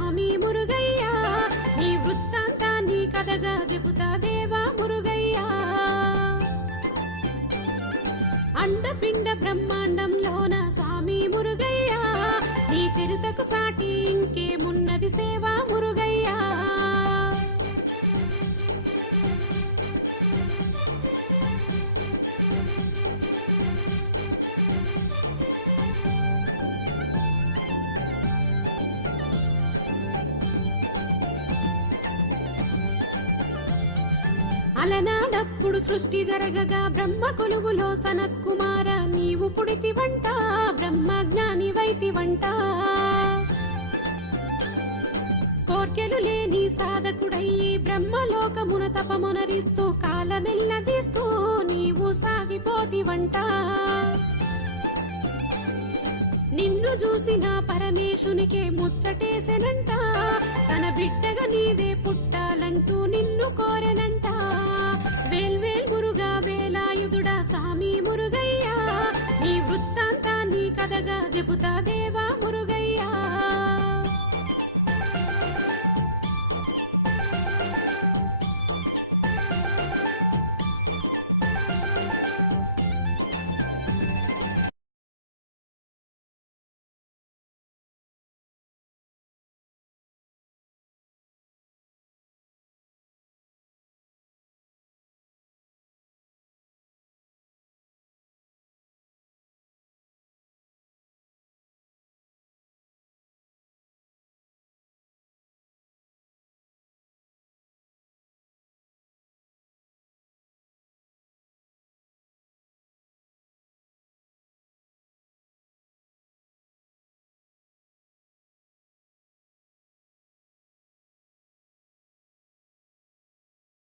సామి మురుగయ్యా, నీ వృత్తాంతాన్ని కథగా చెబుతా దేవా మురుగయ్యా. అండపిండ బ్రహ్మాండంలోన సామి మురుగయ్యా, నీ చరితకు సాటి ఇంకేమున్నది సేవా మురుగయ్యా. అలనాడప్పుడు సృష్టి జరగగా బ్రహ్మ కొలువులో సనత్ కుమార నీవు పుడితివంట, బ్రహ్మజ్ఞాని వైతివంట. కోర్కెలు లేని సాధకుడయ్యి బ్రహ్మలోకమున తపమునరిస్తూ కాలమెల్లదీస్తూ నీవు సాగిపోతివంట. నిన్ను చూసిన పరమేశునికే ముచ్చటేసెనంట, తన బిడ్డగా నీవే పుట్టాలంటూ నిన్ను కోరెనంట. వేల్వేల్ మురుగా వేలాయుధుడా సామి మురుగయ్యా, నీ వృత్తాంతాన్ని కథగా చెబుతా దేవా